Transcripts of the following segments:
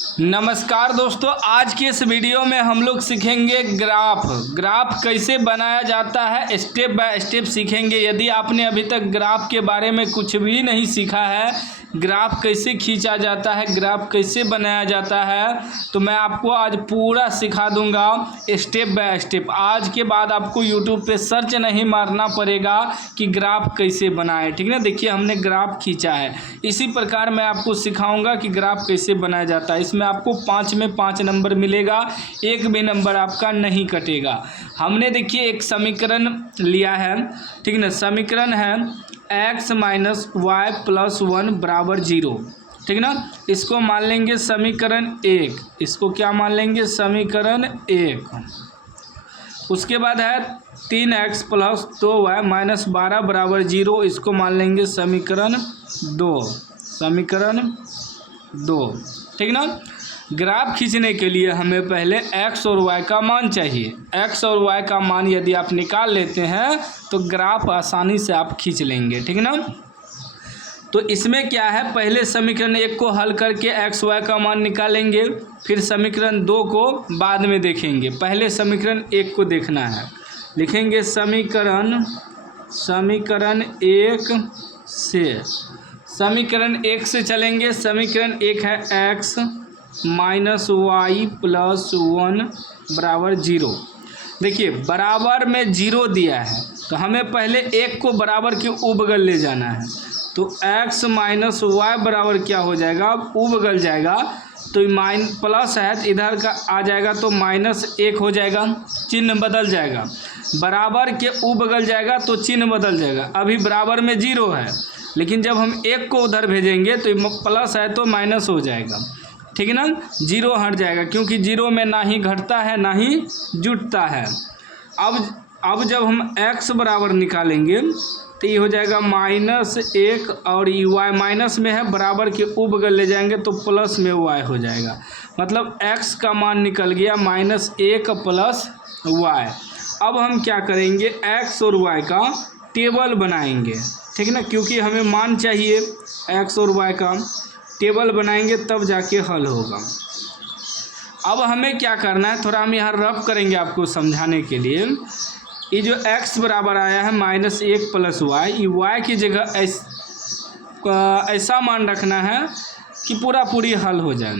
नमस्कार दोस्तों, आज के इस वीडियो में हम लोग सीखेंगे ग्राफ कैसे बनाया जाता है, स्टेप बाय स्टेप सीखेंगे। यदि आपने अभी तक ग्राफ के बारे में कुछ भी नहीं सीखा है, ग्राफ कैसे खींचा जाता है, ग्राफ कैसे बनाया जाता है, तो मैं आपको आज पूरा सिखा दूंगा स्टेप बाय स्टेप। आज के बाद आपको यूट्यूब पे सर्च नहीं मारना पड़ेगा कि ग्राफ कैसे बनाएं, ठीक है ना। देखिए हमने ग्राफ खींचा है, इसी प्रकार मैं आपको सिखाऊंगा कि ग्राफ कैसे बनाया जाता है। इसमें आपको 5 में 5 नंबर मिलेगा, एक भी नंबर आपका नहीं कटेगा। हमने देखिए एक समीकरण लिया है, ठीक ना। समीकरण है x माइनस वाई प्लस 1 बराबर 0, ठीक ना। इसको मान लेंगे समीकरण 1। इसको क्या मान लेंगे? समीकरण 1। उसके बाद है 3x प्लस 2y माइनस 12 बराबर 0। इसको मान लेंगे समीकरण 2। समीकरण 2, ठीक ना। ग्राफ खींचने के लिए हमें पहले x और y का मान चाहिए। x और y का मान यदि आप निकाल लेते हैं तो ग्राफ आसानी से आप खींच लेंगे, ठीक ना। तो इसमें क्या है, पहले समीकरण 1 को हल करके x y का मान निकालेंगे, फिर समीकरण 2 को बाद में देखेंगे। पहले समीकरण 1 को देखना है। लिखेंगे समीकरण 1 से, समीकरण 1 से चलेंगे। समीकरण 1 है x माइनस वाई प्लस 1 बराबर 0। देखिए बराबर में 0 दिया है तो हमें पहले 1 को बराबर के बगल ले जाना है। तो x माइनस वाई बराबर क्या हो जाएगा? बगल जाएगा तो प्लस है तो इधर का आ जाएगा तो -1 हो जाएगा, चिन्ह बदल जाएगा। बराबर के बगल जाएगा तो चिन्ह बदल जाएगा। अभी बराबर में 0 है, लेकिन जब हम 1 को उधर भेजेंगे तो प्लस है तो माइनस हो जाएगा, ठीक है ना। 0 हट जाएगा क्योंकि 0 में ना ही घटता है ना ही जुटता है। अब जब हम x बराबर निकालेंगे तो ये हो जाएगा -1 और y माइनस में है, बराबर के बगल ले जाएंगे तो प्लस में y हो जाएगा। मतलब x का मान निकल गया -1 प्लस y। अब हम क्या करेंगे, x और y का टेबल बनाएंगे, ठीक है ना, क्योंकि हमें मान चाहिए। x और y का टेबल बनाएंगे तब जाके हल होगा। अब हमें क्या करना है, थोड़ा हम यहाँ रफ करेंगे आपको समझाने के लिए। ये जो x बराबर आया है -1 प्लस y, ये y की जगह ऐसा मान रखना है कि पूरी हल हो जाए।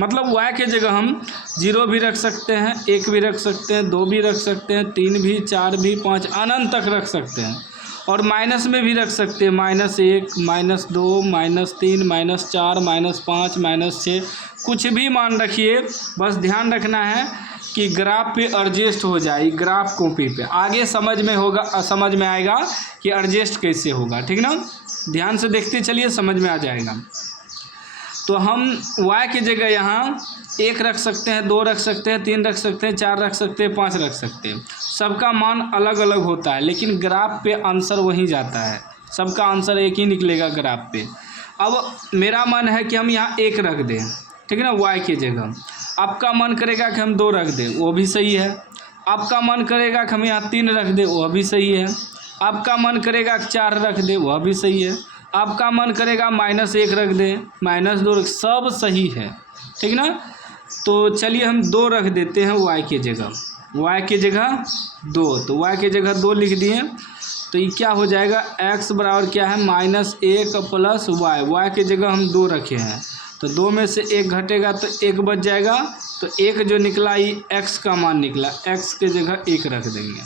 मतलब y के जगह हम 0 भी रख सकते हैं, 1 भी रख सकते हैं, 2 भी रख सकते हैं, 3 भी, 4 भी, 5 अनंत तक रख सकते हैं। और माइनस में भी रख सकते हैं, -1 -2 -3 -4 -5 -6, कुछ भी मान रखिए। बस ध्यान रखना है कि ग्राफ पे एडजस्ट हो जाए, ग्राफ कॉपी पे। आगे समझ में आएगा कि एडजस्ट कैसे होगा, ठीक ना। ध्यान से देखते चलिए, समझ में आ जाएगा। तो हम y की जगह यहाँ 1 रख सकते हैं, 2 रख सकते हैं, 3 रख सकते हैं, 4 रख सकते हैं, 5 रख सकते हैं। सबका मान अलग अलग होता है, लेकिन ग्राफ पे आंसर वही जाता है। सबका आंसर एक ही निकलेगा ग्राफ पे। अब मेरा मन है कि हम यहाँ 1 रख दें, ठीक है ना, y की जगह। आपका मन करेगा कि हम 2 रख दें, वो भी सही है। आपका मन करेगा कि हम यहाँ 3 रख दें, वह भी सही है। आपका मन करेगा कि 4 रख दें, वह भी सही है। आपका मन करेगा -1 रख दें, -2 रख, सब सही है, ठीक ना। तो चलिए हम 2 रख देते हैं y की जगह। y की जगह 2, तो y की जगह 2 लिख दिए। तो ये क्या हो जाएगा, x बराबर क्या है, -1 प्लस y की जगह हम 2 रखे हैं तो 2 में से 1 घटेगा तो 1 बच जाएगा। तो 1 जो निकला ये x का मान निकला, x की जगह 1 रख देंगे।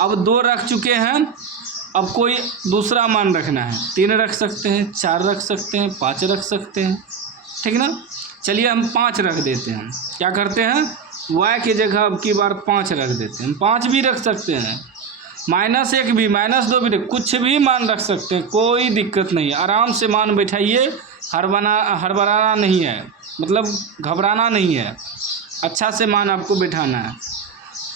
अब 2 रख चुके हैं, अब कोई दूसरा मान रखना है। 3 रख सकते हैं, 4 रख सकते हैं, 5 रख सकते हैं, ठीक ना। चलिए हम 5 रख देते हैं। क्या करते हैं, y की जगह अब की बार 5 रख देते हैं। 5 भी रख सकते हैं, -1 भी, -2 भी, कुछ भी मान रख सकते हैं, कोई दिक्कत नहीं है। आराम से मान बैठाइए, हड़बड़ाना नहीं है, मतलब घबराना नहीं है। अच्छा से मान आपको बैठाना है।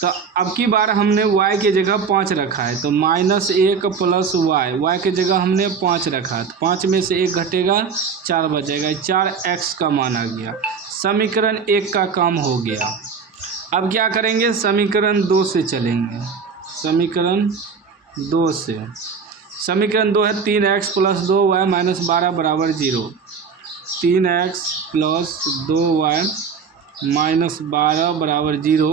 तो अब की बार हमने y की जगह 5 रखा है, तो -1 प्लस y की जगह हमने 5 रखा है। तो 5 में से 1 घटेगा, 4 बच जाएगा। 4x का मान आ गया। समीकरण 1 का काम हो गया। अब क्या करेंगे, समीकरण 2 से चलेंगे। समीकरण 2 से, समीकरण 2 है 3x प्लस 2y माइनस 12 बराबर 0। 3x प्लस 2y माइनस 12 बराबर 0।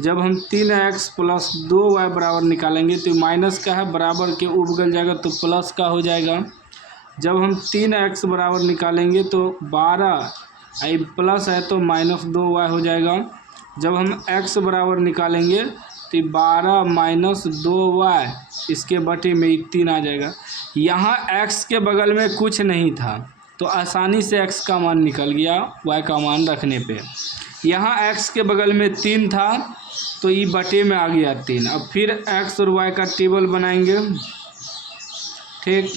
जब हम 3x प्लस 2y बराबर निकालेंगे तो माइनस का है, बराबर के उबगल जाएगा तो प्लस का हो जाएगा। जब हम 3x बराबर निकालेंगे तो 12 आई प्लस है तो माइनस 2y हो जाएगा। जब हम x बराबर निकालेंगे तो 12 माइनस 2y इसके बटे में 3 आ जाएगा। यहाँ x के बगल में कुछ नहीं था तो आसानी से x का मान निकल गया y का मान रखने पे। यहाँ x के बगल में 3 था तो ये बटे में आ गया 3। अब फिर x और y का टेबल बनाएंगे, ठीक।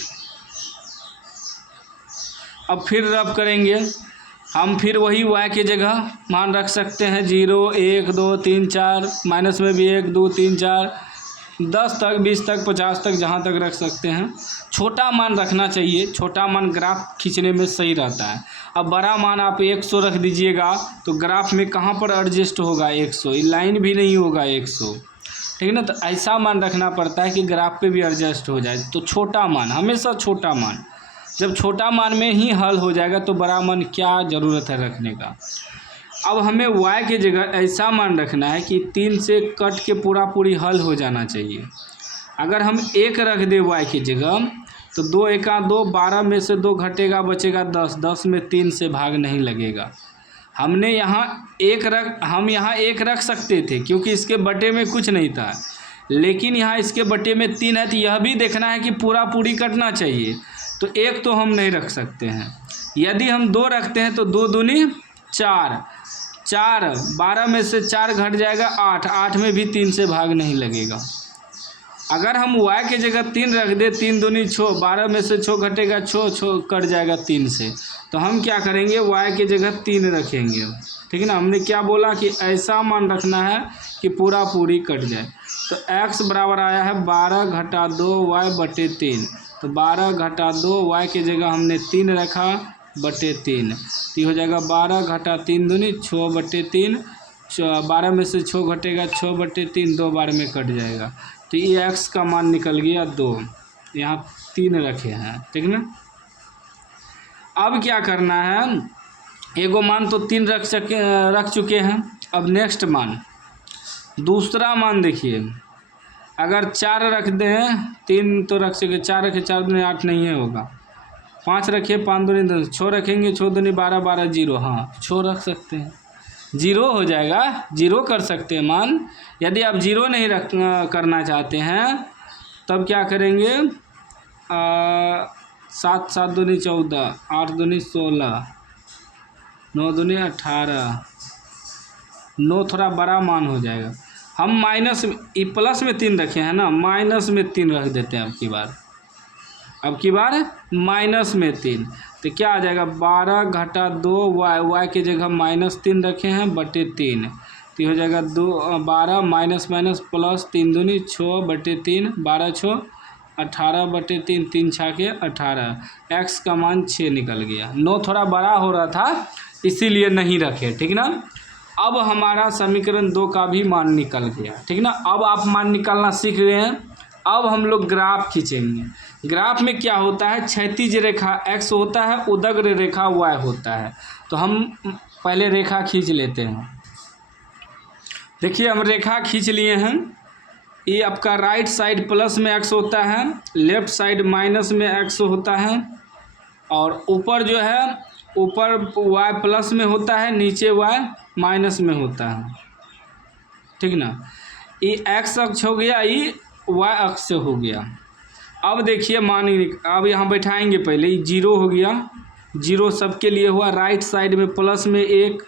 अब फिर रब करेंगे हम, फिर वही y की जगह मान रख सकते हैं 0 1 2 3 4, माइनस में भी 1 2 3 4 10 तक 20 तक 50 तक जहाँ तक रख सकते हैं। छोटा मान रखना चाहिए, छोटा मान ग्राफ खींचने में सही रहता है। अब बड़ा मान आप 100 रख दीजिएगा तो ग्राफ में कहाँ पर एडजस्ट होगा 100, लाइन भी नहीं होगा 100, ठीक है ना। तो ऐसा मान रखना पड़ता है कि ग्राफ पे भी एडजस्ट हो जाए। तो छोटा मान, हमेशा छोटा मान, जब छोटा मान में ही हल हो जाएगा तो बड़ा मान क्या ज़रूरत है रखने का। अब हमें y की जगह ऐसा मान रखना है कि 3 से कट के पूरी हल हो जाना चाहिए। अगर हम 1 रख दे y की जगह तो 2 1 2, 12 में से 2 घटेगा बचेगा 10, 10 में 3 से भाग नहीं लगेगा। हम यहाँ 1 रख सकते थे क्योंकि इसके बटे में कुछ नहीं था, लेकिन यहाँ इसके बटे में 3 है तो यह भी देखना है कि पूरी कटना चाहिए। तो 1 तो हम नहीं रख सकते हैं। यदि हम 2 रखते हैं तो 2 दूनी 4, 12 में से 4 घट जाएगा 8, 8 में भी 3 से भाग नहीं लगेगा। अगर हम y की जगह 3 रख दे, 3 दूनी 6, 12 में से 6 घटेगा 6 कट जाएगा 3 से, तो हम क्या करेंगे y की जगह 3 रखेंगे, ठीक है ना। हमने क्या बोला कि ऐसा मान रखना है कि पूरी कट जाए। तो x बराबर आया है 12 घटा 2y बटे 3, तो 12 घटा 2y की जगह हमने 3 रखा बटे 3, तो हो जाएगा 12 घटा 3 दूनी 6 बटे 3, 12 में से 6 घटेगा 6 बटे 3, 2 बार में कट जाएगा। तो ये x का मान निकल गया 2, यहाँ 3 रखे हैं, ठीक ना। अब क्या करना है, एगो मान तो 3 रख चुके हैं। अब नेक्स्ट मान, दूसरा मान देखिए, अगर 4 रख दें, 3 तो रख सके, 4 रखे 4 दूनी 8 नहीं है होगा, 5 रखिए 5 दूनी 10, 6 रखेंगे 6 दूनी 12, 12 0, हाँ 6 रख सकते हैं, 0 हो जाएगा, 0 कर सकते हैं मान। यदि आप 0 नहीं करना चाहते हैं तब क्या करेंगे, 7 7 दूनी 14, 8 दूनी 16, 9 दूनी 18, 9 थोड़ा बड़ा मान हो जाएगा। हम माइनस प्लस में 3 रखे हैं ना, माइनस में 3 रख देते हैं अब की बार माइनस में 3, तो क्या आ जाएगा 12 घटा 2y की जगह माइनस 3 रखे हैं बटे 3, तो हो जाएगा 12 माइनस माइनस प्लस 3 दूनी 6 बटे 3, 12 6 18 बटे 3, 3 6 के 18, x का मान 6 निकल गया। 9 थोड़ा बड़ा हो रहा था इसीलिए नहीं रखे, ठीक ना। अब हमारा समीकरण 2 का भी मान निकल गया, ठीक ना। अब आप मान निकालना सीख गए हैं। अब हम लोग ग्राफ खींचेंगे। ग्राफ में क्या होता है, क्षैतिज रेखा x होता है, उदग्र रेखा y होता है। तो हम पहले रेखा खींच लेते हैं। देखिए हम रेखा खींच लिए हैं। ये आपका राइट साइड प्लस में x होता है, लेफ्ट साइड माइनस में x होता है, और ऊपर जो है ऊपर y प्लस में होता है, नीचे y माइनस में होता है, ठीक ना। ये x अक्ष हो गया, ये y अक्ष हो गया। अब देखिए मान, अब यहाँ बैठाएंगे पहले, ये 0 हो गया, 0 सबके लिए हुआ। राइट साइड में प्लस में 1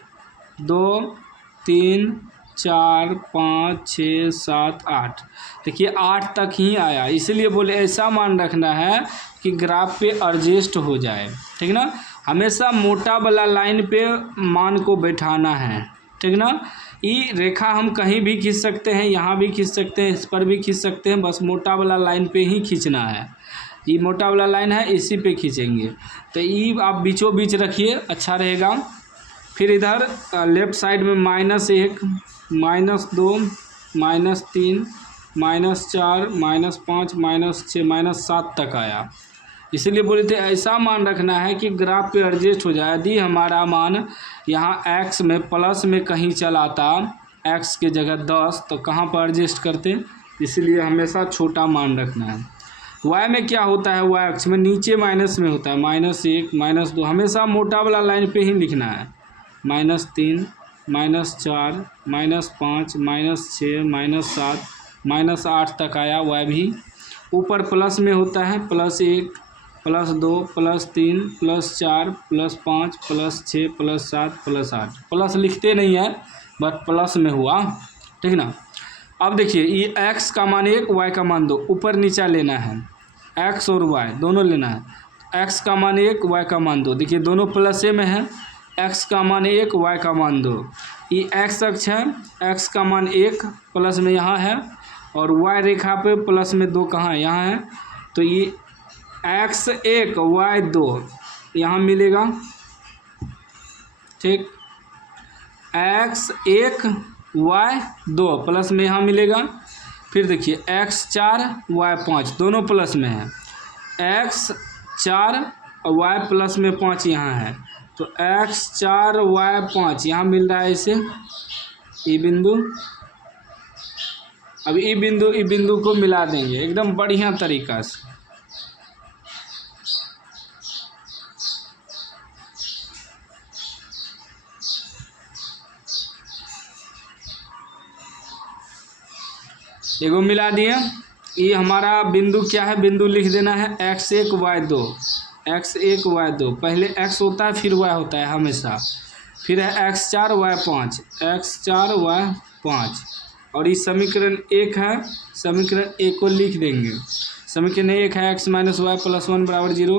2 3 4 5 6 7 8, देखिए 8 तक ही आया, इसलिए बोले ऐसा मान रखना है कि ग्राफ पे एडजस्ट हो जाए, ठीक ना। हमेशा मोटा वाला लाइन पे मान को बैठाना है, ठीक ना। ये रेखा हम कहीं भी खींच सकते हैं, यहाँ भी खींच सकते हैं, इस पर भी खींच सकते हैं, बस मोटा वाला लाइन पे ही खींचना है। ये मोटा वाला लाइन है, इसी पे खींचेंगे। तो ये आप बीचों बीच रखिए, अच्छा रहेगा। फिर इधर लेफ्ट साइड में -1 -2 -3 -4 -5 -6 -7 तक आया। इसीलिए बोले थे ऐसा मान रखना है कि ग्राफ पे एडजस्ट हो जाए। यदि हमारा मान यहाँ x में प्लस में कहीं चलाता, x के जगह 10, तो कहाँ पर एडजस्ट करते, इसलिए हमेशा छोटा मान रखना है। y में क्या होता है, y अक्ष में नीचे माइनस में होता है, -1 -2, हमेशा मोटा वाला लाइन पे ही लिखना है। -3 -4 -5 -6 -7 -8 तक आया, y भी। ऊपर प्लस में होता है, +1 +2 +3 +4 +5 +6 +7 +8, प्लस लिखते नहीं है बट प्लस में हुआ, ठीक ना। अब देखिए ये x का मान 1 y का मान 2, ऊपर नीचा लेना है, x और y दोनों लेना है। x का मान 1 y का मान 2, देखिए दोनों प्लसे में है, x का मान 1 y का मान 2, ये x अक्ष है, x का मान 1 प्लस में यहाँ है और y रेखा पे प्लस में 2 कहाँ है, यहाँ है। तो ये x 1 y 2 यहाँ मिलेगा, ठीक। x 1 y 2 प्लस में यहाँ मिलेगा। फिर देखिए x 4 y 5 दोनों प्लस में है, x 4 y प्लस में 5 यहाँ है, तो x 4 y 5 यहाँ मिल रहा है इसे, ई बिंदु। अब ई बिंदु को मिला देंगे एकदम बढ़िया तरीका से। एगो मिला दिए, ये हमारा बिंदु क्या है, बिंदु लिख देना है x1 y2, x1 y2, पहले x होता है फिर y होता है हमेशा, फिर है x4 y5, x4 y5, और ये समीकरण 1 है, समीकरण 1 को लिख देंगे। समीकरण 1 है x - y + 1 = 0,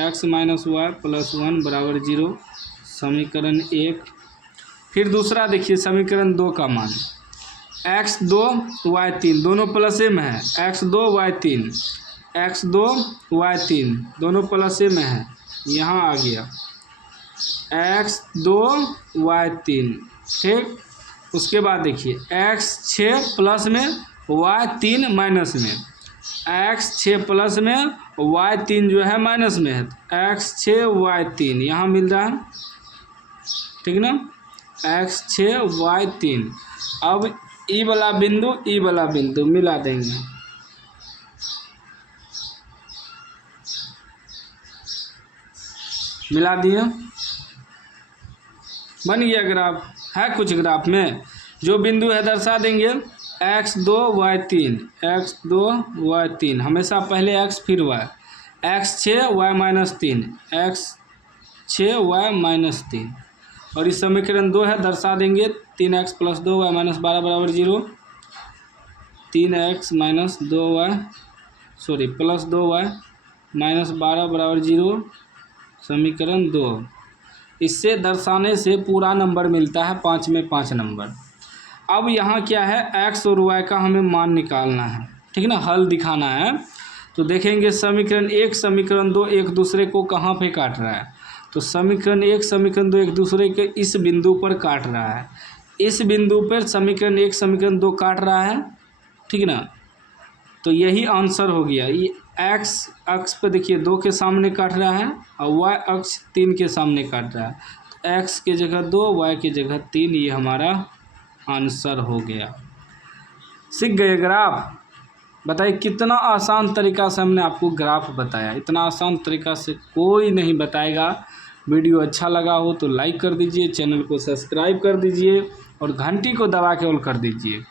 x - y + 1 = 0, समीकरण 1। फिर दूसरा देखिए समीकरण 2 का मान, x2 y3 दोनों प्लसे में है, x2 y3 x2 y3 दोनों प्लसे में है, यहाँ आ गया x2 y3, ठीक। उसके बाद देखिए x6 प्लस में y3 माइनस में, x6 प्लस में y3 जो है माइनस में है, x6 y3 यहाँ मिल रहा है, ठीक ना, x6 y3। अब ई वाला बिंदु मिला देंगे, मिला दिए, बन गया ग्राफ। है कुछ ग्राफ में जो बिंदु है दर्शा देंगे, x2 y3 हमेशा पहले x फिर y, x6 y-3 x6 y-3, और इस समीकरण 2 है दर्शा देंगे 3x + 2y - 12 = 0, 3x - 2y + 2y - 12 = 0, समीकरण 2। इससे दर्शाने से पूरा नंबर मिलता है, 5 में 5 नंबर। अब यहाँ क्या है, x और y का हमें मान निकालना है, ठीक ना, हल दिखाना है। तो देखेंगे समीकरण 1 समीकरण 2 एक दूसरे को कहाँ पे काट रहा है, तो समीकरण 1 समीकरण 2 एक दूसरे के इस बिंदु पर काट रहा है, इस बिंदु पर समीकरण 1 समीकरण 2 काट रहा है, ठीक ना। तो यही आंसर हो गया। ये x अक्ष पे देखिए 2 के सामने काट रहा है और y अक्ष 3 के सामने काट रहा है, तो x के जगह 2 y की जगह 3, ये हमारा आंसर हो गया। सीख गए ग्राफ। बताइए कितना आसान तरीका से हमने आपको ग्राफ बताया, इतना आसान तरीका से कोई नहीं बताएगा। वीडियो अच्छा लगा हो तो लाइक कर दीजिए, चैनल को सब्सक्राइब कर दीजिए और घंटी को दबा के ऑल कर दीजिए।